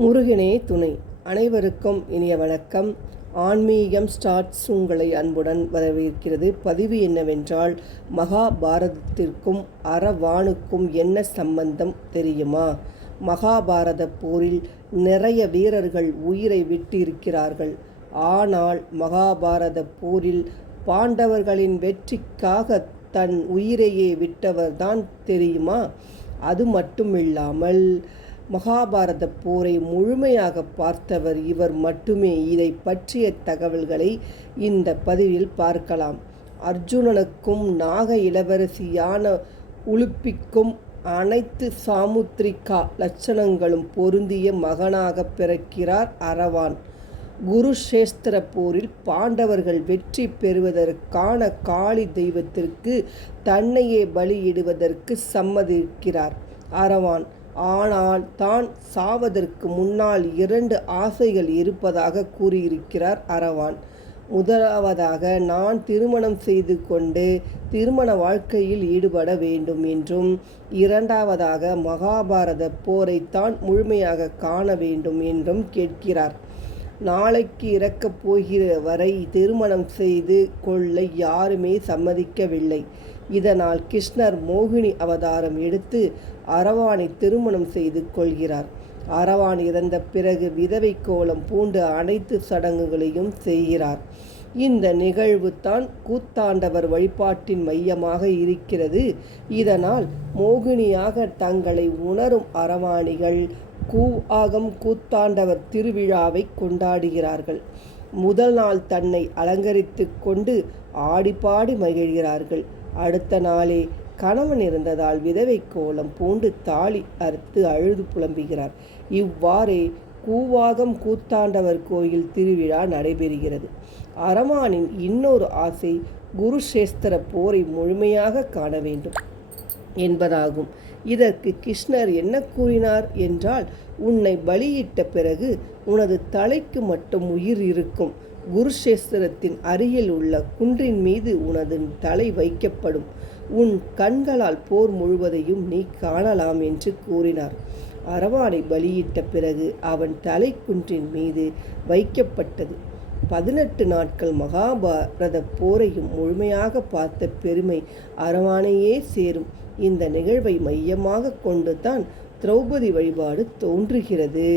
முருகனே துணை. அனைவருக்கும் இனிய வணக்கம். ஆன்மீகம் ஸ்டார்ட்ஸ் உங்களை அன்புடன் வரவேற்கிறது. பதிவு என்னவென்றால் மகாபாரதத்திற்கும் அரவானுக்கும் என்ன சம்பந்தம் தெரியுமா? மகாபாரத போரில் நிறைய வீரர்கள் உயிரை விட்டிருக்கிறார்கள். ஆனால் மகாபாரத போரில் பாண்டவர்களின் வெற்றிக்காக தன் உயிரையே விட்டவர்தான் தெரியுமா? அது மட்டுமில்லாமல் மகாபாரத போரை முழுமையாக பார்த்தவர் இவர் மட்டுமே. இதை பற்றிய தகவல்களை இந்த பதிவில் பார்க்கலாம். அர்ஜுனனுக்கும் நாக இளவரசியான உலுப்பிக்கும் அனைத்து சாமுத்திரிகா லட்சணங்களும் பொருந்திய மகனாக பிறக்கிறார் அரவான். குருஷேஸ்திர போரில் பாண்டவர்கள் வெற்றி பெறுவதற்கான காளி தெய்வத்திற்கு தன்னையே பலியிடுவதற்கு சம்மதிக்கிறார் அரவான். ஆனால் தான் சாவதற்கு முன்னால் இரண்டு ஆசைகள் இருப்பதாக கூறியிருக்கிறார் அரவான். முதலாவதாக நான் திருமணம் செய்து கொண்டு திருமண வாழ்க்கையில் ஈடுபட வேண்டும் என்றும் இரண்டாவதாக மகாபாரத போரைத்தான் முழுமையாக காண வேண்டும் என்றும் கேட்கிறார். நாளைக்கு இறக்கப் போகிற வரை திருமணம் செய்து கொள்ள யாருமே சம்மதிக்கவில்லை. இதனால் கிருஷ்ணர் மோகினி அவதாரம் எடுத்து அரவானை திருமணம் செய்து கொள்கிறார். அரவான் இறந்த பிறகு விதவை கோலம் பூண்டு அனைத்து சடங்குகளையும் செய்கிறார். இந்த நிகழ்வு தான் கூத்தாண்டவர் வழிபாட்டின் மையமாக இருக்கிறது. இதனால் மோகினியாக தங்களை உணரும் அரவாணிகள் கூ ஆகம் கூத்தாண்டவர் திருவிழாவை கொண்டாடுகிறார்கள். முதல் நாள் தன்னை அலங்கரித்து கொண்டு ஆடிப்பாடி மகிழ்கிறார்கள். அடுத்த நாளே கணவன் இருந்ததால் விதவை கோலம் பூண்டு தாலி அறுத்து அழுது புலம்புகிறார். இவ்வாறே கூவாகம் கூத்தாண்டவர் கோயில் திருவிழா நடைபெறுகிறது. அரமானின் இன்னொரு ஆசை குருஷேஸ்திர போரை முழுமையாக காண வேண்டும். என்பதாகும். இதற்கு கிருஷ்ணர் என்ன கூறினார் என்றால் உன்னை பலியிட்ட பிறகு உனது தலைக்கு மட்டும் உயிர் இருக்கும். குருஷேஸ்திரத்தின் அருகில் உள்ள குன்றின் மீது உனது தலை வைக்கப்படும். உன் கண்களால் போர் முழுவதையும் நீ காணலாம் என்று கூறினார். அரவானை பலியிட்ட பிறகு அவன் தலைக்குன்றின் மீது வைக்கப்பட்டது. பதினெட்டு நாட்கள் மகாபாரத போரையும் முழுமையாக பார்த்த பெருமை அரவானையே சேரும். இந்த நிகழ்வை மையமாக கொண்டு தான் திரௌபதி வழிபாடு தோன்றுகிறது.